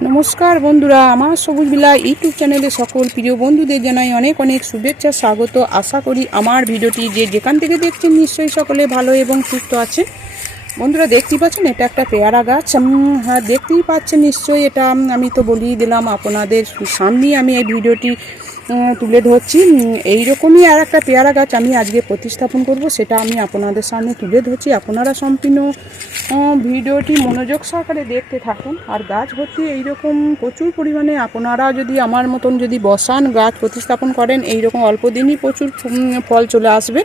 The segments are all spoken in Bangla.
নমস্কার বন্ধুরা, আমার সবুজ বিলা ইউটিউব চ্যানেলে সকল প্রিয় বন্ধুদের জানাই অনেক অনেক শুভেচ্ছা, স্বাগত। আশা করি আমার ভিডিওটি যে যেখান থেকে দেখছেন নিশ্চয়ই সকলে ভালো এবং সুস্থ আছেন। বন্ধুরা, দেখতেই পাচ্ছেন, এটা একটা পেয়ারা গাছ। হ্যাঁ দেখতেই পাচ্ছেন নিশ্চয়ই এটা। আমি তো বলিয়ে দিলাম আপনাদের সামনেই আমি এই ভিডিওটি তুলে ধরছি। এইরকমই আর একটা পেয়ারা গাছ আমি আজকে প্রতিস্থাপন করব, সেটা আমি আপনাদের সামনে তুলে ধরছি। আপনারা সম্পূর্ণ ভিডিওটি মনোযোগ সহকারে দেখতে থাকুন। আর গাছ ভর্তি এইরকম প্রচুর পরিমাণে আপনারা যদি আমার মতন যদি বসান গাছ প্রতিস্থাপন করেন, এইরকম অল্প দিনই প্রচুর ফল চলে আসবে।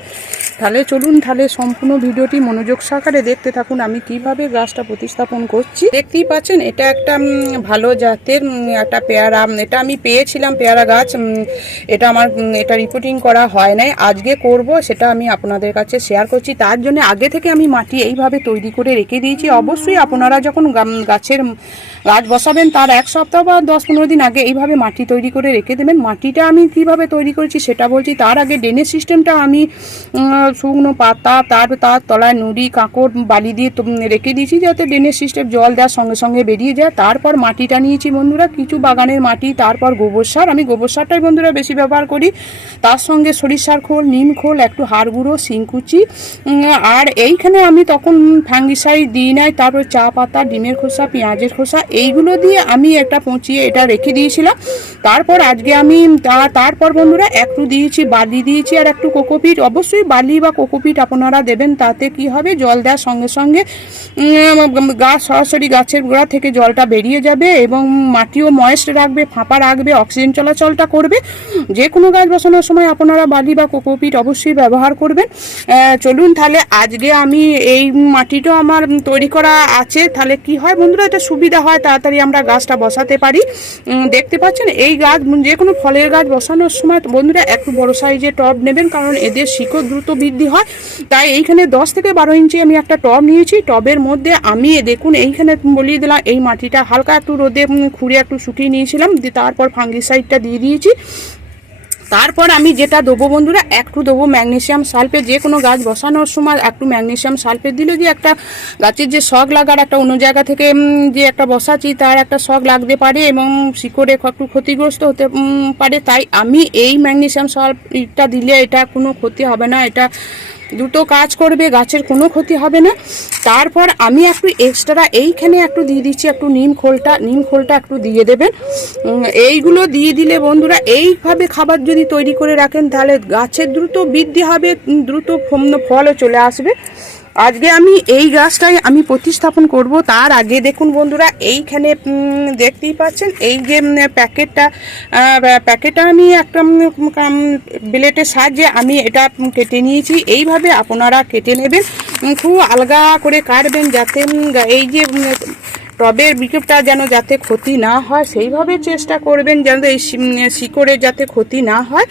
তাহলে চলুন তাহলে সম্পূর্ণ ভিডিওটি মনোযোগ সহকারে দেখতে থাকুন, আমি কীভাবে গাছটা প্রতিস্থাপন করছি। দেখতেই পাচ্ছেন, এটা একটা ভালো জাতের একটা পেয়ারা এটা আমি পেয়েছিলাম পেয়ারা গাছ এটা আমার এটা রিপোর্টিং করা হয় নাই। আজকে করব, সেটা আমি আপনাদের কাছে শেয়ার করছি। তার জন্য আগে থেকে আমি মাটি এইভাবে তৈরি করে রেখে দিয়েছি। অবশ্যই আপনারা যখন গাছের গাছ বসাবেন, তার এক সপ্তাহ বা দশ পনেরো দিন আগে এইভাবে মাটি তৈরি করে রেখে দেবেন। মাটিটা আমি কীভাবে তৈরি করেছি সেটা বলছি। তার আগে ড্রেনেজ সিস্টেমটা আমি শুকনো পাতা তার তার তলায় নুড়ি কাঁকড় বালি দিয়ে রেখে দিয়েছি যাতে ড্রেনেজ সিস্টেম জল দেওয়ার সঙ্গে সঙ্গে বেরিয়ে যায়। তারপর মাটিটা নিয়েছি বন্ধুরা কিছু বাগানের মাটি তারপর গোবর সার। আমি গোবর সারটাই বন্ধুরা বেশি ব্যবহার করি। তার সঙ্গে সরিষার খোল নিম খোল একটু হাড় গুঁড়ো উম, আর এইখানে আমি তখন ফ্যাঙ্গিসাইড দিই নাই তারপর চা পাতা ডিমের খোসা পেঁয়াজের খোসা এইগুলো দিয়ে আমি একটা পচিয়ে এটা রেখে দিয়েছিলাম। তারপর আজকে আমি তারপর বন্ধুরা একটু দিয়েছি বালি দিয়েছি আর একটু কোকোপিট। অবশ্যই বালি বা কোকোপিট আপনারা দেবেন, তাতে কি হবে? জল দেওয়ার সঙ্গে সঙ্গে গাছ সরাসরি গাছের গোড়া থেকে জলটা বেরিয়ে যাবে এবং মাটিও ময়েস্ট রাখবে, ফাঁপা রাখবে, অক্সিজেন চলাচলটা করবে। যে কোনো গাছ বসানোর সময় আপনারা বালি বা কোকোপিট অবশ্যই ব্যবহার করবেন। চলুন তাহলে আজকে আমি এই মাটিটা আমার তৈরি করা আছে। তাহলে কি হয় বন্ধুরা, এটা সুবিধা হয়, তাড়াতাড়ি আমরা গাছটা বসাতে পারি। দেখতে পাচ্ছেন, এই গাছ, যে কোনো ফলের গাছ বসানোর সময় বন্ধুরা একটু বড় সাইজের টব নেবেন, কারণ এদের শিকড় দ্রুত বৃদ্ধি হয়। তাই এইখানে দশ থেকে বারো ইঞ্চি আমি একটা টব নিয়েছি। টবের মধ্যে আমি, দেখুন, এইখানে বলিয়ে দিলাম, এই মাটিটা হালকা একটু রোদে খুঁড়ে একটু শুকিয়ে নিয়েছিলাম। তারপর ফাঙ্গিসাইডটা দিয়ে দিয়েছি। তারপর আমি যেটা দেবো বন্ধুরা একটু দেবো ম্যাগনেশিয়াম সালফেট। যে কোনো গাছ বসানোর সময় একটু ম্যাগনেশিয়াম সালফেট দিলে যে একটা গাছের যে শখ লাগার একটা অন্য জায়গা থেকে যে একটা বসাচ্ছি, তার একটা শখ লাগতে পারে এবং শিকড়ে একটু ক্ষতিগ্রস্ত হতে পারে। তাই আমি এই ম্যাগনেশিয়াম সালফেটটা দিলে এটা কোনো ক্ষতি হবে না, এটা দ্রুত কাজ করবে, গাছের কোনো ক্ষতি হবে না। তারপর আমি একটু এক্সট্রা এইখানে একটু দিয়ে দিচ্ছি, একটু নিম খোলটা নিম খোলটা একটু দিয়ে দেবেন। এইগুলো দিয়ে দিলে বন্ধুরা, এইভাবে খাবার যদি তৈরি করে রাখেন, তাহলে গাছের দ্রুত বৃদ্ধি হবে, দ্রুত ফল ফলও চলে আসবে। আজকে আমি এই গাছটাই আমি প্রতিস্থাপন করব। তার আগে দেখুন বন্ধুরা, এইখানে দেখতেই পাচ্ছেন, এই যে প্যাকেটটা প্যাকেটটা আমি একটা ব্লেটের সাহায্যে আমি এটা কেটে নিয়েছি। এইভাবে আপনারা কেটে নেবেন খুব আলগা করে কাটবেন যাতে এই যে টবের বিকেপটা যেন যাতে ক্ষতি না হয়, সেইভাবে চেষ্টা করবেন যেন এই শিকড়ের যাতে ক্ষতি না হয়।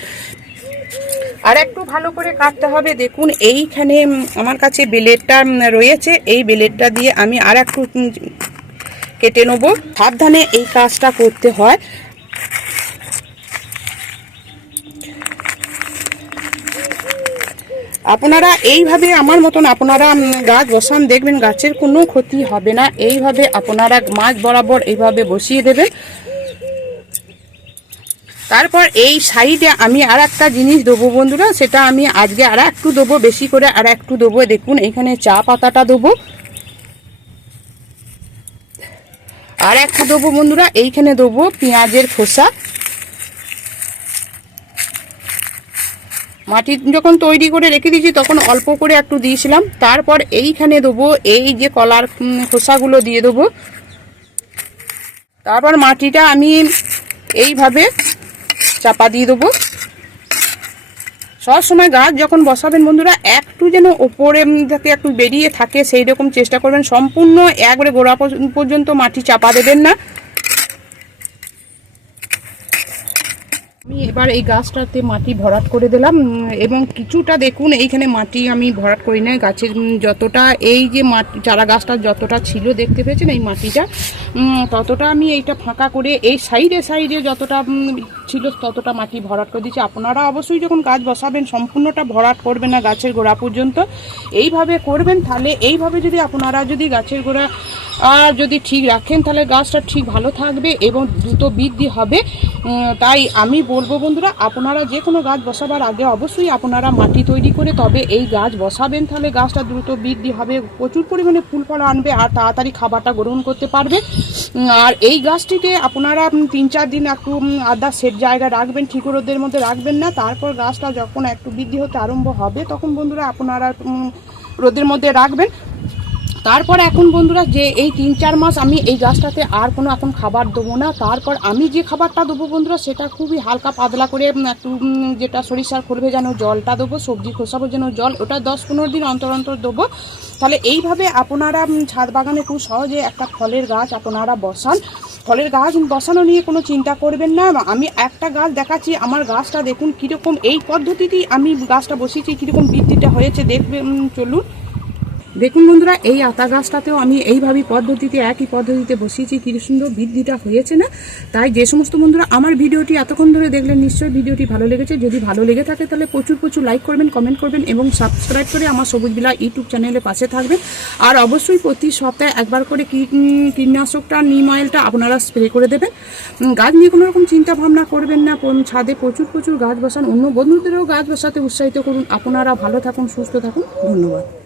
আর একটু ভালো করে কাটতে হবে। দেখুন, এইখানে আমার কাছে বেলেটটা রয়েছে। এই বেলেটটা দিয়ে আমি আর একটু কেটে নেব। সাবধানে এই কাজটা করতে হয়। আপনারা এইভাবে আমার মতন আপনারা গাছ বসান, দেখবেন গাছের কোনো ক্ষতি হবে না। এইভাবে আপনারা মাছ বরাবর এইভাবে বসিয়ে দেবেন। তারপর এই সাইডে আমি আর একটা জিনিস দেবো বন্ধুরা, সেটা আমি আজকে আর একটু দেবো, বেশি করে আর একটু দেবো দেখুন, এখানে চা পাতাটা দেবো। আর একটু দেবো বন্ধুরা, এইখানে দেবো পেঁয়াজের খোসা। মাটি যখন তৈরি করে রেখে দিয়েছি, তখন অল্প করে একটু দিয়েছিলাম। তারপর এইখানে দেবো, এই যে কলার খোসাগুলো দিয়ে দেবো। তারপর মাটিটা আমি এইভাবে চাপা দিয়ে দেবো। সব সময় গাছ যখন বসাবেন বন্ধুরা, একটু যেন ওপরে যাতে একটু বেরিয়ে থাকে, সেই রকম চেষ্টা করবেন। সম্পূর্ণ একবারে গোড়া পর্য- পর্যন্ত মাটি চাপা দেবেন না। আমি এবার এই গাছটাতে মাটি ভরাট করে দিলাম এবং কিছুটা দেখুন, এইখানে মাটি আমি ভরাট করি না গাছের যতটা, এই যে মাটি চারা গাছটা যতটা ছিল, দেখতে পেয়েছেন এই মাটিটা? ততটা আমি এইটা ফাঁকা করে, এই সাইডে সাইডে যতটা ছিল ততটা মাটি ভরাট করে দিচ্ছি আপনারা অবশ্যই যখন গাছ বসাবেন, সম্পূর্ণটা ভরাট করবেন না গাছের গোড়া পর্যন্ত। এইভাবে করবেন, তাহলে এইভাবে যদি আপনারা যদি গাছের গোড়া আর যদি ঠিক রাখেন, তাহলে গাছটা ঠিক ভালো থাকবে এবং দ্রুত বৃদ্ধি হবে। তাই আমি বলব বন্ধুরা, আপনারা যে কোনো গাছ বসাবার আগে অবশ্যই আপনারা মাটি তৈরি করে তবে এই গাছ বসাবেন, তাহলে গাছটা দ্রুত বৃদ্ধি হবে, প্রচুর পরিমাণে ফুল ফল আনবে আর তাড়াতাড়ি খাবারটা গ্রহণ করতে পারবে। আর এই গাছটিকে আপনারা তিন চার দিন একটু আদা সেট জায়গায় রাখবেন, ঠিক রোদের মধ্যে রাখবেন না। তারপর গাছটা যখন একটু বৃদ্ধি হতে আরম্ভ হবে, তখন বন্ধুরা আপনারা রোদের মধ্যে রাখবেন। তারপর এখন বন্ধুরা যে এই তিন চার মাস আমি এই গাছটাতে আর কোনো এখন খাবার দেবো না। তারপর আমি যে খাবারটা দেবো বন্ধুরা, সেটা খুবই হালকা পাতলা করে একটু যেটা সরিষার করবে যেন জলটা দেবো, সবজি খোসাবো যেন জল, ওটা দশ পনেরো দিন অন্তর অন্তর দেবো। তাহলে এইভাবে আপনারা ছাদ বাগানে খুব সহজে একটা ফলের গাছ আপনারা বসান। ফলের গাছ বসানো নিয়ে কোনো চিন্তা করবেন না। আমি একটা গাছ দেখাচ্ছি, আমার গাছটা দেখুন কীরকম, এই পদ্ধতিতেই আমি গাছটা বসিয়েছি, কীরকম বৃদ্ধিটা হয়েছে, দেখবে চলুন। দেখুন বন্ধুরা, এই আতা গাছটাতেও আমি এইভাবেই পদ্ধতিতে, একই পদ্ধতিতে বসিয়েছি কি সুন্দর বৃদ্ধিটা হয়েছে না। তাই যে সমস্ত বন্ধুরা আমার ভিডিওটি এতক্ষণ ধরে দেখলেন, নিশ্চয়ই ভিডিওটি ভালো লেগেছে। যদি ভালো লেগে থাকে, তাহলে প্রচুর প্রচুর লাইক করবেন কমেন্ট করবেন এবং সাবস্ক্রাইব করে আমার সবুজ বিলা ইউটিউব চ্যানেলের পাশে থাকবেন। আর অবশ্যই প্রতি সপ্তাহে একবার করে কীট কীটনাশকটা, নিম অয়েলটা আপনারা স্প্রে করে দেবেন। গাছ নিয়ে কোনো রকম চিন্তা ভাবনা করবেন না। ছাদে প্রচুর প্রচুর গাছ বসান। অন্য বন্ধুদেরও গাছ বসাতে উৎসাহিত করুন। আপনারা ভালো থাকুন, সুস্থ থাকুন। ধন্যবাদ।